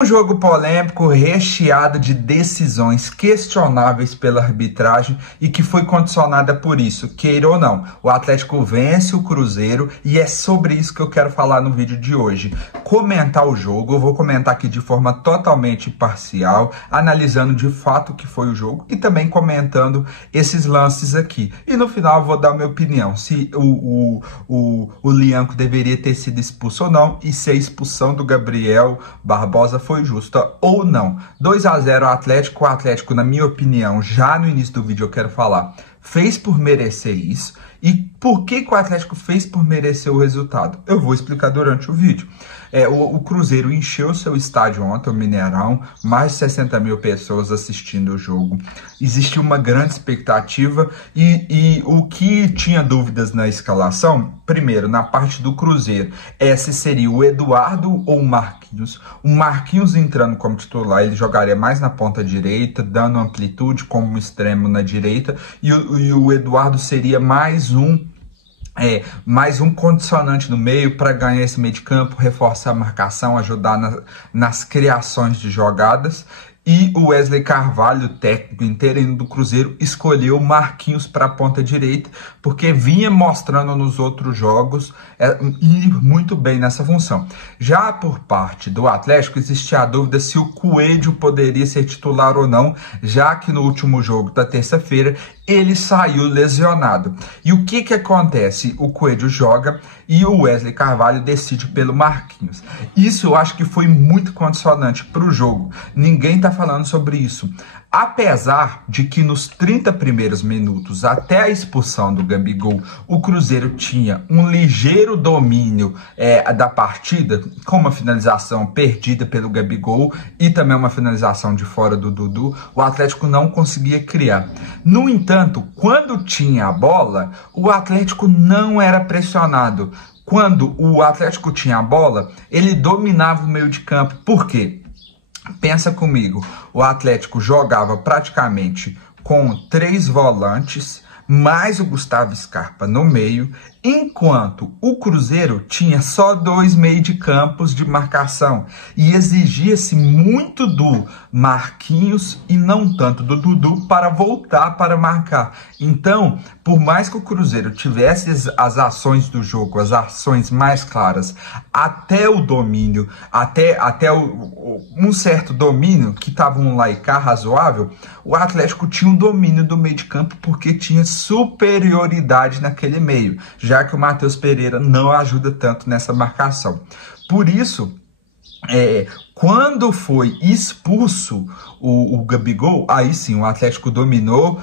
Um jogo polêmico, recheado de decisões questionáveis pela arbitragem e que foi condicionada por isso, queira ou não. O Atlético vence o Cruzeiro e é sobre isso que eu quero falar no vídeo de hoje. Comentar o jogo, eu vou comentar aqui de forma totalmente parcial, analisando de fato o que foi o jogo e também comentando esses lances aqui. E no final eu vou dar a minha opinião, se o Lianco deveria ter sido expulso ou não e se a expulsão do Gabriel Barbosa foi justa ou não. 2-0 ao Atlético. O Atlético, na minha opinião, já no início do vídeo eu quero falar, fez por merecer isso. E por que o Atlético fez por merecer o resultado? Eu vou explicar durante o vídeo. O Cruzeiro encheu seu estádio ontem, o Mineirão, mais de 60 mil pessoas assistindo o jogo. Existiu uma grande expectativa e o que tinha dúvidas na escalação, primeiro, na parte do Cruzeiro, se seria o Eduardo ou o Marquinhos. O Marquinhos entrando como titular, ele jogaria mais na ponta direita, dando amplitude como extremo na direita, e o Eduardo seria mais um condicionante no meio para ganhar esse meio de campo, reforçar a marcação, ajudar nas criações de jogadas. E o Wesley Carvalho, o técnico interino do Cruzeiro, escolheu o Marquinhos para a ponta direita, porque vinha mostrando nos outros jogos ir muito bem nessa função. Já por parte do Atlético, existia a dúvida se o Coelho poderia ser titular ou não, já que no último jogo da terça-feira ele saiu lesionado. E o que acontece? O Coelho joga e o Wesley Carvalho decide pelo Marquinhos. Isso eu acho que foi muito condicionante para o jogo. Ninguém está falando sobre isso. Apesar de que nos 30 primeiros minutos, até a expulsão do Gabigol, o Cruzeiro tinha um ligeiro domínio da partida, com uma finalização perdida pelo Gabigol e também uma finalização de fora do Dudu, o Atlético não conseguia criar. No entanto, quando tinha a bola, o Atlético não era pressionado. Quando o Atlético tinha a bola, ele dominava o meio de campo. Por quê? Pensa comigo, o Atlético jogava praticamente com 3 volantes, mais o Gustavo Scarpa no meio, enquanto o Cruzeiro tinha só 2 meio de campos de marcação. E exigia-se muito do Marquinhos e não tanto do Dudu para voltar para marcar. Então, por mais que o Cruzeiro tivesse as ações do jogo, as ações mais claras, até o domínio, até um certo domínio, que estava um laicar razoável, o Atlético tinha um domínio do meio de campo porque tinha superioridade naquele meio, já que o Matheus Pereira não ajuda tanto nessa marcação. Por isso, quando foi expulso o Gabigol, aí sim, o Atlético dominou,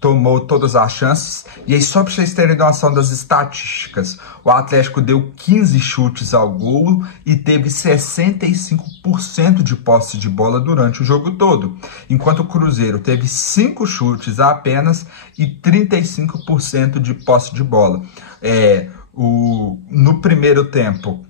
tomou todas as chances. E aí, só para vocês terem noção das estatísticas, o Atlético deu 15 chutes ao gol e teve 65% de posse de bola durante o jogo todo, enquanto o Cruzeiro teve 5 chutes apenas e 35% de posse de bola. No primeiro tempo,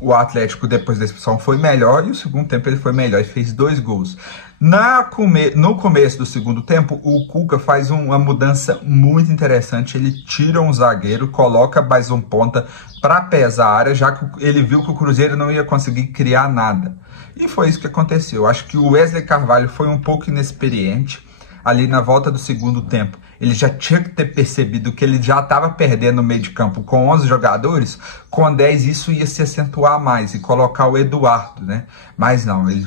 o Atlético, depois da expulsão, foi melhor, e o segundo tempo ele foi melhor e fez 2 gols. No começo do segundo tempo, o Cuca faz uma mudança muito interessante. Ele tira um zagueiro, coloca mais um ponta para pesar a área, já que ele viu que o Cruzeiro não ia conseguir criar nada. E foi isso que aconteceu. Acho que o Wesley Carvalho foi um pouco inexperiente. Ali na volta do segundo tempo, ele já tinha que ter percebido que ele já estava perdendo no meio de campo com 11 jogadores, com 10 isso ia se acentuar mais e colocar o Eduardo, né? Mas não, ele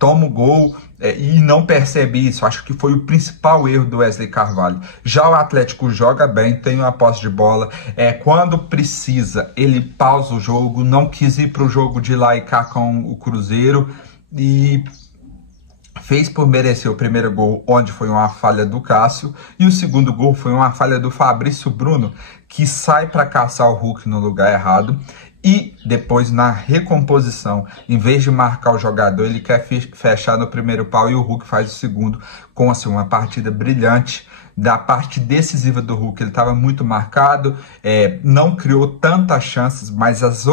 toma o gol e não percebe isso. Acho que foi o principal erro do Wesley Carvalho. Já o Atlético joga bem, tem uma posse de bola, quando precisa ele pausa o jogo, não quis ir para o jogo de lá e cá com o Cruzeiro e fez por merecer o primeiro gol, onde foi uma falha do Cássio, e o segundo gol foi uma falha do Fabrício Bruno, que sai para caçar o Hulk no lugar errado, e depois na recomposição, em vez de marcar o jogador, ele quer fechar no primeiro pau e o Hulk faz o segundo, com assim, uma partida brilhante. Da parte decisiva do Hulk, ele estava muito marcado, não criou tantas chances, mas as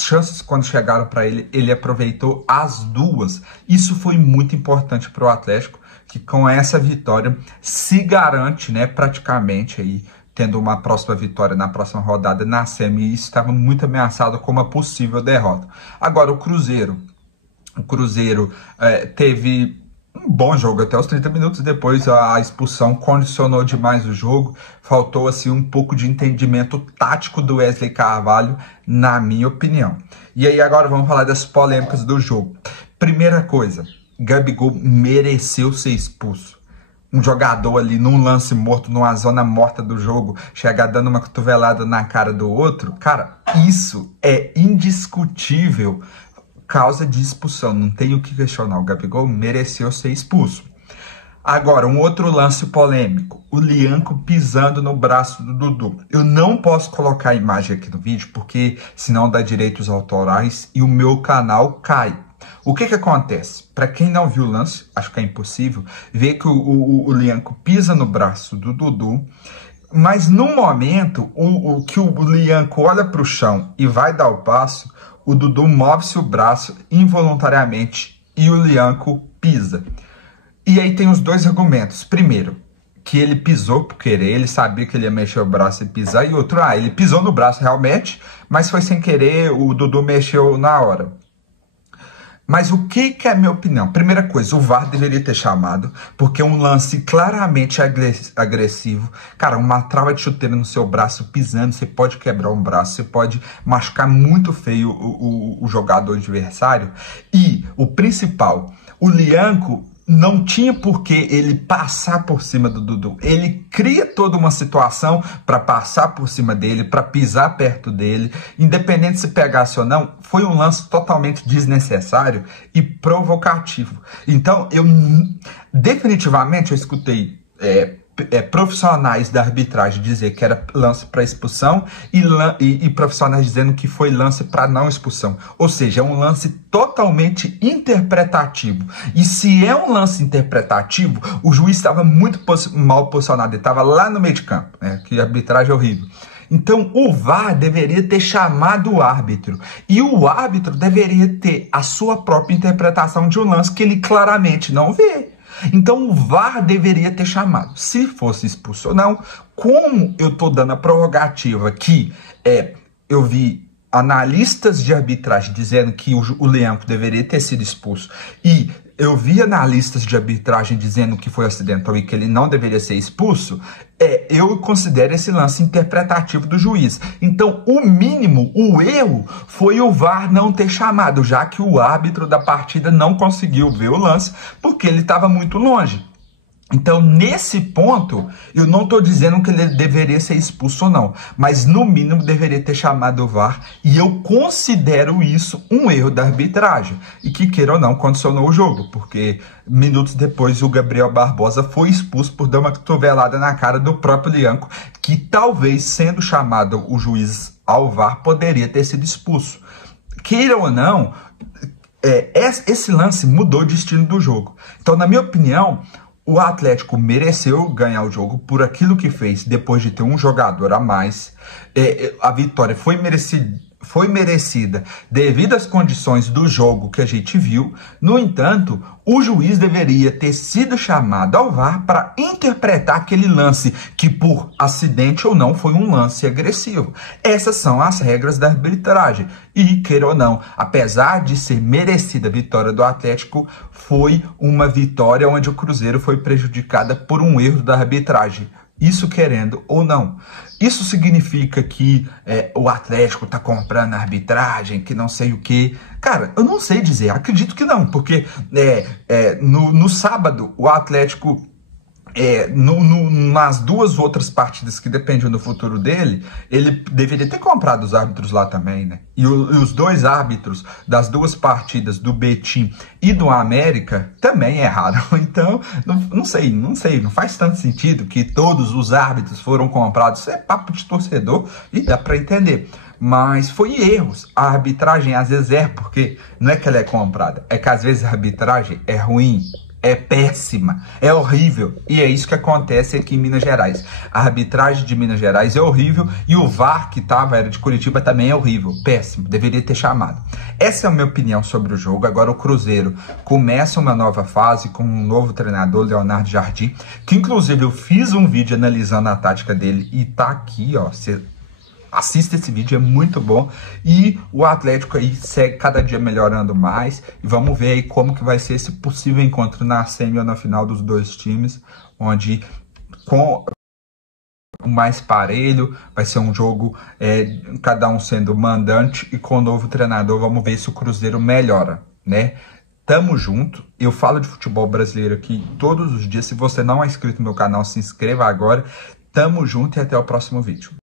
chances quando chegaram para ele, ele aproveitou as 2. Isso foi muito importante para o Atlético, que com essa vitória se garante, né, praticamente aí tendo uma próxima vitória na próxima rodada na semi, e isso estava muito ameaçado com uma possível derrota. Agora, o Cruzeiro teve um bom jogo até os 30 minutos, depois a expulsão condicionou demais o jogo, faltou assim um pouco de entendimento tático do Wesley Carvalho, na minha opinião. E aí agora vamos falar das polêmicas do jogo. Primeira coisa, Gabigol mereceu ser expulso. Um jogador ali num lance morto, numa zona morta do jogo, chegar dando uma cotovelada na cara do outro, cara, isso é indiscutível. Causa de expulsão, não tem o que questionar, o Gabigol mereceu ser expulso. Agora, um outro lance polêmico, o Lianco pisando no braço do Dudu. Eu não posso colocar a imagem aqui no vídeo, porque senão dá direitos autorais e o meu canal cai. O que acontece? Para quem não viu o lance, acho que é impossível, ver que o Lianco pisa no braço do Dudu, mas no momento que o Lianco olha para o chão e vai dar o passo, o Dudu move-se o braço involuntariamente e o Lianco pisa. E aí tem os dois argumentos. Primeiro, que ele pisou por querer, ele sabia que ele ia mexer o braço e pisar. E outro, ele pisou no braço realmente, mas foi sem querer, o Dudu mexeu na hora. Mas o que é a minha opinião? Primeira coisa, o VAR deveria ter chamado, porque é um lance claramente agressivo. Cara, uma trava de chuteira no seu braço pisando, você pode quebrar um braço, você pode machucar muito feio o jogador adversário. E o principal, o Lianco não tinha por que ele passar por cima do Dudu. Ele cria toda uma situação para passar por cima dele, para pisar perto dele, independente se pegasse ou não. Foi um lance totalmente desnecessário e provocativo. Então, definitivamente eu escutei profissionais da arbitragem dizer que era lance para expulsão e profissionais dizendo que foi lance para não expulsão. Ou seja, é um lance totalmente interpretativo. E se é um lance interpretativo, o juiz estava muito mal posicionado, ele estava lá no meio de campo, né? Que arbitragem horrível. Então, o VAR deveria ter chamado o árbitro. E o árbitro deveria ter a sua própria interpretação de um lance que ele claramente não vê. Então o VAR deveria ter chamado. Se fosse expulso ou não, como eu estou dando a prerrogativa que eu vi analistas de arbitragem dizendo que o Lianco deveria ter sido expulso e eu vi analistas de arbitragem dizendo que foi acidental e que ele não deveria ser expulso, eu considero esse lance interpretativo do juiz. Então, o mínimo, o erro, foi o VAR não ter chamado, já que o árbitro da partida não conseguiu ver o lance, porque ele estava muito longe. Então, nesse ponto, eu não estou dizendo que ele deveria ser expulso ou não, mas no mínimo deveria ter chamado o VAR, e eu considero isso um erro da arbitragem, e que, queira ou não, condicionou o jogo, porque minutos depois o Gabriel Barbosa foi expulso por dar uma cotovelada na cara do próprio Lianco, que talvez, sendo chamado o juiz ao VAR, poderia ter sido expulso. Queira ou não, esse lance mudou o destino do jogo. Então, na minha opinião, o Atlético mereceu ganhar o jogo por aquilo que fez depois de ter um jogador a mais. A vitória foi merecida devido às condições do jogo que a gente viu. No entanto, o juiz deveria ter sido chamado ao VAR para interpretar aquele lance que, por acidente ou não, foi um lance agressivo. Essas são as regras da arbitragem. E, queira ou não, apesar de ser merecida a vitória do Atlético, foi uma vitória onde o Cruzeiro foi prejudicada por um erro da arbitragem. Isso querendo ou não. Isso significa que o Atlético está comprando a arbitragem, que não sei o quê. Cara, eu não sei dizer, acredito que não, porque no sábado o Atlético, nas duas outras partidas que dependiam do futuro dele, ele deveria ter comprado os árbitros lá também, né? E os dois árbitros das duas partidas, do Betim e do América, também erraram. Então, não sei, não faz tanto sentido que todos os árbitros foram comprados. Isso é papo de torcedor e dá para entender. Mas foi erros. A arbitragem às vezes porque não é que ela é comprada, é que às vezes a arbitragem é ruim. é péssima, é horrível. E é isso que acontece aqui em Minas Gerais. A arbitragem de Minas Gerais é horrível e o VAR que era de Curitiba também é horrível, péssimo, deveria ter chamado. Essa é a minha opinião sobre o jogo. Agora o Cruzeiro começa uma nova fase com um novo treinador, Leonardo Jardim, que inclusive eu fiz um vídeo analisando a tática dele e tá aqui, ó, assista esse vídeo, é muito bom. E o Atlético aí segue cada dia melhorando mais. E vamos ver aí como que vai ser esse possível encontro na semi ou na final dos dois times, onde com o mais parelho, vai ser um jogo cada um sendo mandante, e com o novo treinador vamos ver se o Cruzeiro melhora, né? Tamo junto, eu falo de futebol brasileiro aqui todos os dias. Se você não é inscrito no meu canal, se inscreva agora. Tamo junto e até o próximo vídeo.